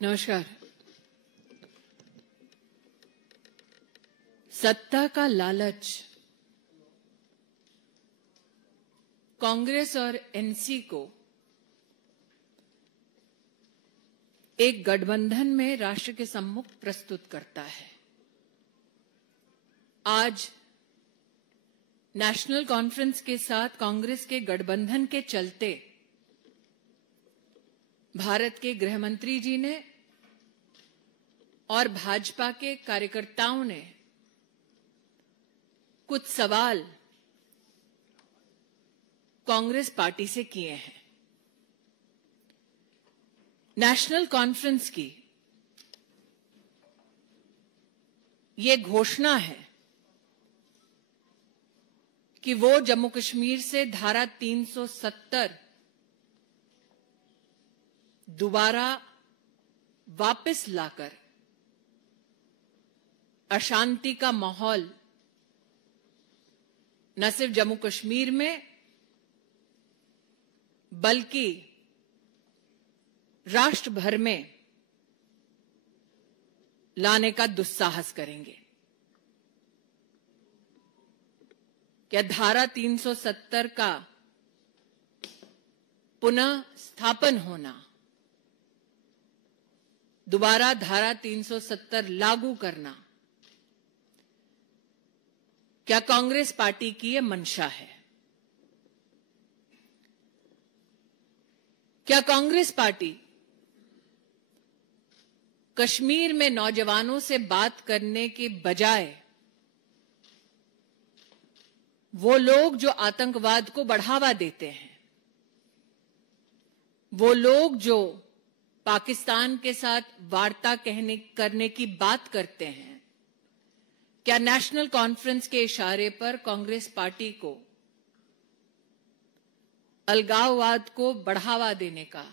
नमस्कार। सत्ता का लालच कांग्रेस और एनसी को एक गठबंधन में राष्ट्र के सम्मुख प्रस्तुत करता है। आज नेशनल कॉन्फ्रेंस के साथ कांग्रेस के गठबंधन के चलते भारत के गृह मंत्री जी ने और भाजपा के कार्यकर्ताओं ने कुछ सवाल कांग्रेस पार्टी से किए हैं। नेशनल कॉन्फ्रेंस की ये घोषणा है कि वो जम्मू कश्मीर से धारा 370 दोबारा वापस लाकर अशांति का माहौल न सिर्फ जम्मू कश्मीर में बल्कि राष्ट्र भर में लाने का दुस्साहस करेंगे। क्या धारा 370 का पुनः स्थापन होना, दोबारा धारा 370 लागू करना, क्या कांग्रेस पार्टी की यह मंशा है? क्या कांग्रेस पार्टी कश्मीर में नौजवानों से बात करने के बजाय वो लोग जो आतंकवाद को बढ़ावा देते हैं, वो लोग जो पाकिस्तान के साथ वार्ता करने की बात करते हैं, क्या नेशनल कॉन्फ्रेंस के इशारे पर कांग्रेस पार्टी को अलगाववाद को बढ़ावा देने का,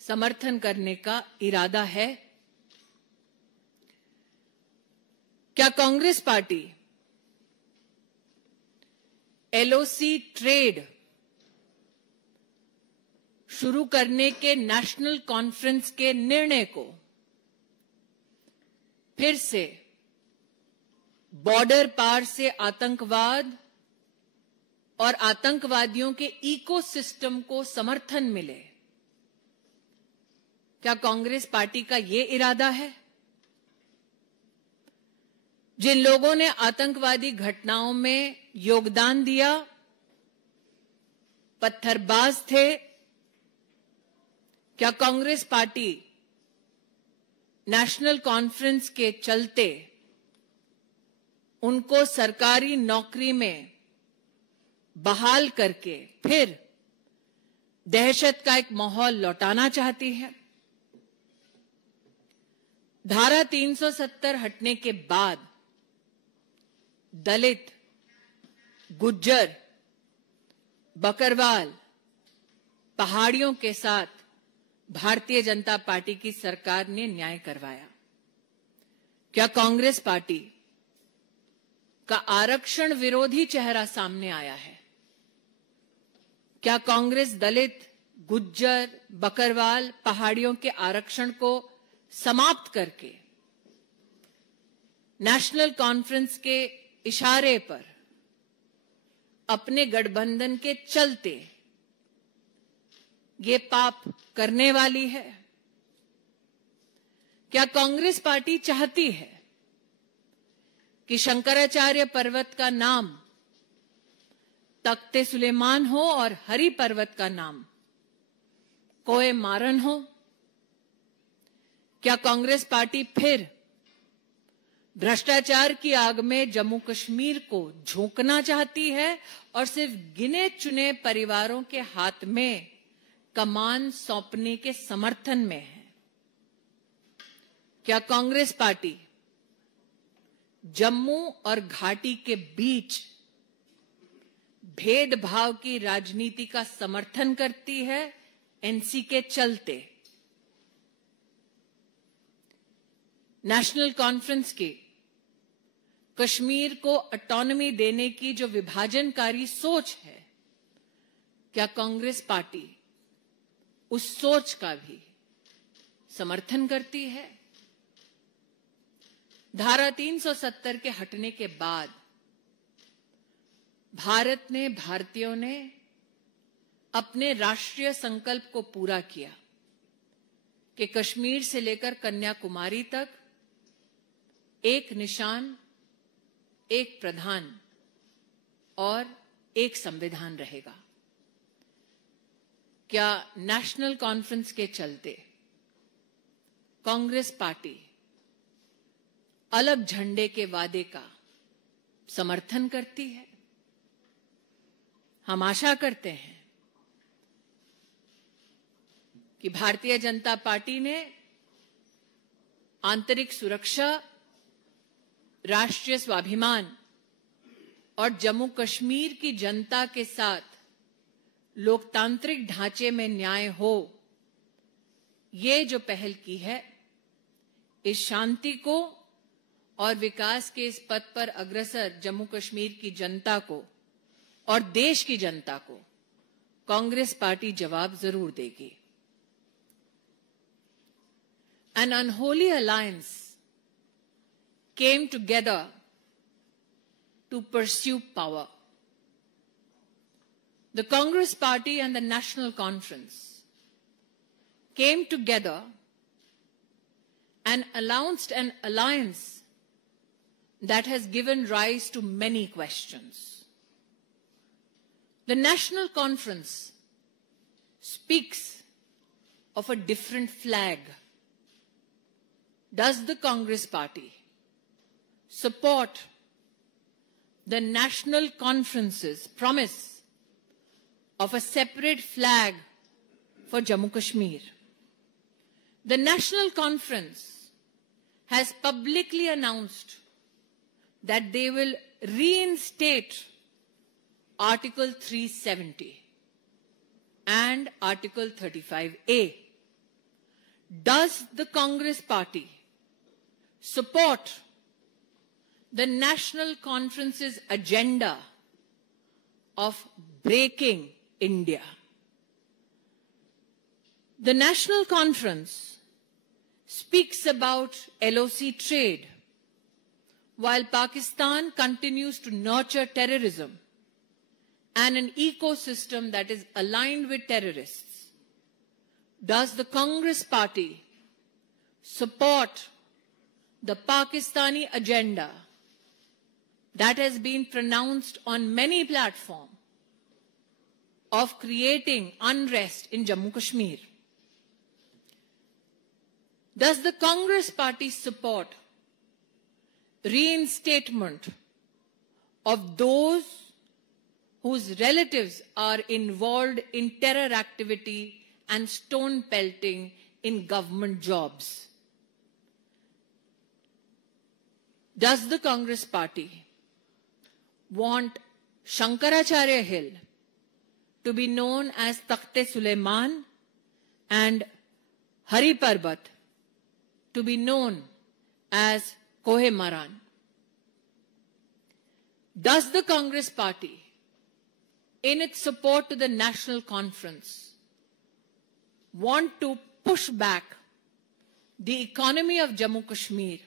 समर्थन करने का इरादा है? क्या कांग्रेस पार्टी एलओसी ट्रेड शुरू करने के नेशनल कॉन्फ्रेंस के निर्णय को फिर से बॉर्डर पार से आतंकवाद और आतंकवादियों के इकोसिस्टम को समर्थन मिले, क्या कांग्रेस पार्टी का ये इरादा है? जिन लोगों ने आतंकवादी घटनाओं में योगदान दिया, पत्थरबाज थे, क्या कांग्रेस पार्टी नेशनल कॉन्फ्रेंस के चलते उनको सरकारी नौकरी में बहाल करके फिर दहशत का एक माहौल लौटाना चाहती है? धारा 370 हटने के बाद दलित, गुज्जर, बकरवाल, पहाड़ियों के साथ भारतीय जनता पार्टी की सरकार ने न्याय करवाया। क्या कांग्रेस पार्टी का आरक्षण विरोधी चेहरा सामने आया है? क्या कांग्रेस दलित, गुज्जर, बकरवाल, पहाड़ियों के आरक्षण को समाप्त करके नेशनल कॉन्फ्रेंस के इशारे पर अपने गठबंधन के चलते ये पाप करने वाली है? क्या कांग्रेस पार्टी चाहती है कि शंकराचार्य पर्वत का नाम तख्ते सुलेमान हो और हरि पर्वत का नाम कोए मारन हो? क्या कांग्रेस पार्टी फिर भ्रष्टाचार की आग में जम्मू कश्मीर को झोंकना चाहती है और सिर्फ गिने चुने परिवारों के हाथ में कमान सौंपने के समर्थन में है? क्या कांग्रेस पार्टी जम्मू और घाटी के बीच भेदभाव की राजनीति का समर्थन करती है एनसी के चलते? नेशनल कॉन्फ्रेंस की कश्मीर को ऑटोनॉमी देने की जो विभाजनकारी सोच है, क्या कांग्रेस पार्टी उस सोच का भी समर्थन करती है। धारा 370 के हटने के बाद भारतीयों ने अपने राष्ट्रीय संकल्प को पूरा किया कि कश्मीर से लेकर कन्याकुमारी तक एक निशान, एक प्रधान और एक संविधान रहेगा। क्या नेशनल कॉन्फ्रेंस के चलते कांग्रेस पार्टी अलग झंडे के वादे का समर्थन करती है? हम आशा करते हैं कि भारतीय जनता पार्टी ने आंतरिक सुरक्षा, राष्ट्रीय स्वाभिमान और जम्मू कश्मीर की जनता के साथ लोकतांत्रिक ढांचे में न्याय हो, ये जो पहल की है, इस शांति को और विकास के इस पथ पर अग्रसर जम्मू कश्मीर की जनता को और देश की जनता को कांग्रेस पार्टी जवाब जरूर देगी। An unholy alliance came together to pursue power. The Congress Party and the National Conference came together and announced an alliance that has given rise to many questions. The National Conference speaks of a different flag. Does the Congress Party support the National Conference's promise of a separate flag for Jammu Kashmir? The National Conference has publicly announced that they will reinstate Article 370 and Article 35A. Does the Congress Party support the National Conference's agenda of breaking India? The National Conference speaks about LOC trade, while Pakistan continues to nurture terrorism and an ecosystem that is aligned with terrorists. Does the Congress Party support the Pakistani agenda that has been pronounced on many platforms of creating unrest in Jammu Kashmir? Does the Congress Party support reinstatement of those whose relatives are involved in terror activity and stone pelting in government jobs? Does the Congress Party want Shankaracharya Hill to be known as Takhte Suleiman and Hari Parbat to be known as Kohe Maran? Does the Congress Party, in its support to the National Conference, want to push back the economy of Jammu Kashmir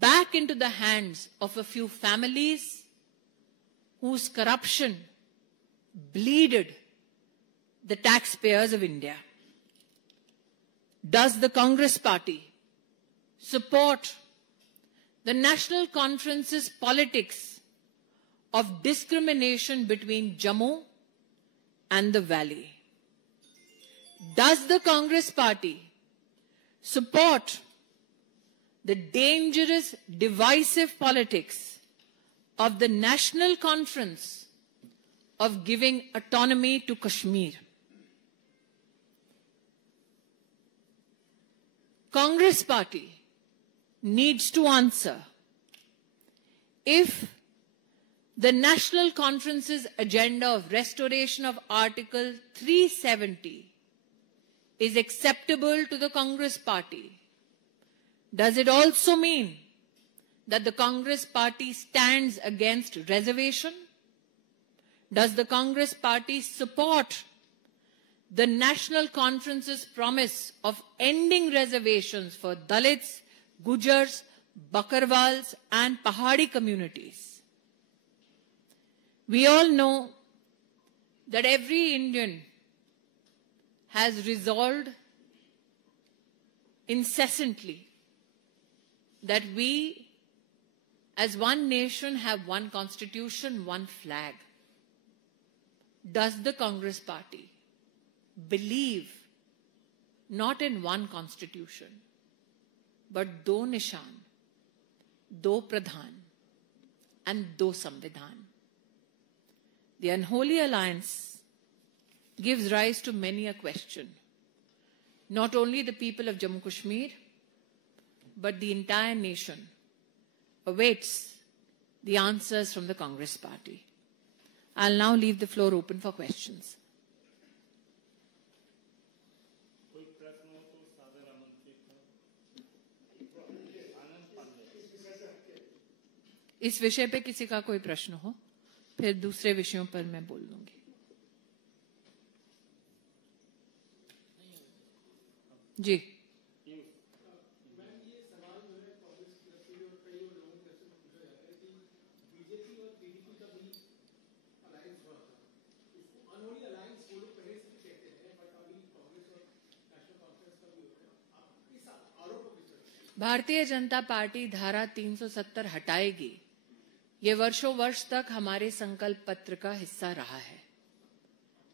back into the hands of a few families whose corruption bleeded the taxpayers of India? Does the Congress Party support the National Conference's politics of discrimination between Jammu and the Valley? Does the Congress Party support the dangerous, divisive politics of the National Conference of giving autonomy to Kashmir? Congress Party needs to answer if the National Conference's agenda of restoration of Article 370 is acceptable to the Congress Party. Does it also mean that the Congress Party stands against reservation? Does the Congress Party support the National Conference's promise of ending reservations for Dalits, Gujars, Bakarwals and Pahadi communities. We all know that every Indian has resolved incessantly that we as one nation have one constitution, one flag. Does the Congress Party believe not in one constitution, but do nishan, do pradhan and do samvidhan? The unholy alliance gives rise to many a question. Not only the people of Jammu Kashmir, but the entire nation awaits the answers from the Congress Party. I'll now leave the floor open for questions. इस विषय पे किसी का कोई प्रश्न हो, फिर दूसरे विषयों पर मैं बोल दूंगी। जी, भारतीय जनता पार्टी धारा 370 हटाएगी, ये वर्षों वर्ष तक हमारे संकल्प पत्र का हिस्सा रहा है।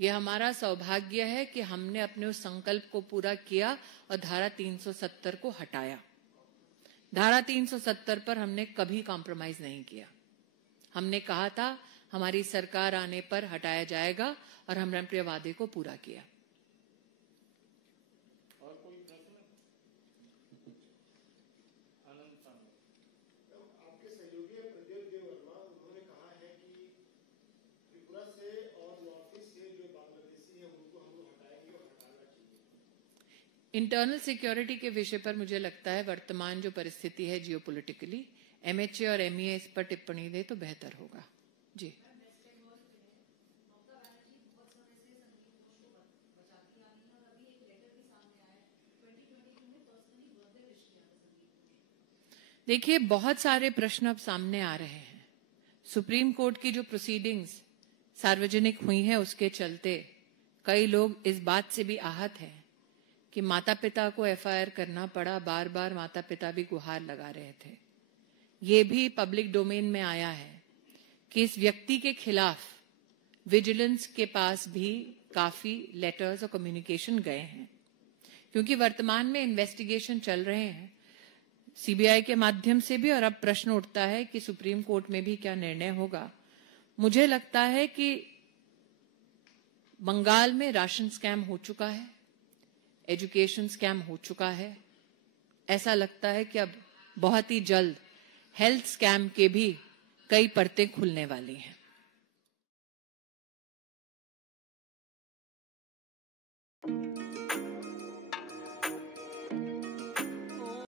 ये हमारा सौभाग्य है कि हमने अपने उस संकल्प को पूरा किया और धारा 370 को हटाया। धारा 370 पर हमने कभी कॉम्प्रोमाइज नहीं किया। हमने कहा था हमारी सरकार आने पर हटाया जाएगा और हमने अपने वादे को पूरा किया। इंटरनल सिक्योरिटी के विषय पर मुझे लगता है वर्तमान जो परिस्थिति है जियोपॉलिटिकली, एमएचए और एमईए इस पर टिप्पणी दे तो बेहतर होगा। जी, देखिए बहुत सारे प्रश्न अब सामने आ रहे हैं। सुप्रीम कोर्ट की जो प्रोसीडिंग्स सार्वजनिक हुई हैं उसके चलते कई लोग इस बात से भी आहत हैं कि माता पिता को एफआईआर करना पड़ा, बार बार माता पिता भी गुहार लगा रहे थे। ये भी पब्लिक डोमेन में आया है कि इस व्यक्ति के खिलाफ विजिलेंस के पास भी काफी लेटर्स और कम्युनिकेशन गए हैं, क्योंकि वर्तमान में इन्वेस्टिगेशन चल रहे हैं सीबीआई के माध्यम से भी, और अब प्रश्न उठता है कि सुप्रीम कोर्ट में भी क्या निर्णय होगा। मुझे लगता है कि बंगाल में राशन स्कैम हो चुका है, एजुकेशन स्कैम हो चुका है। ऐसा लगता है कि अब बहुत ही जल्द हेल्थ स्कैम के भी कई परतें खुलने वाली हैं।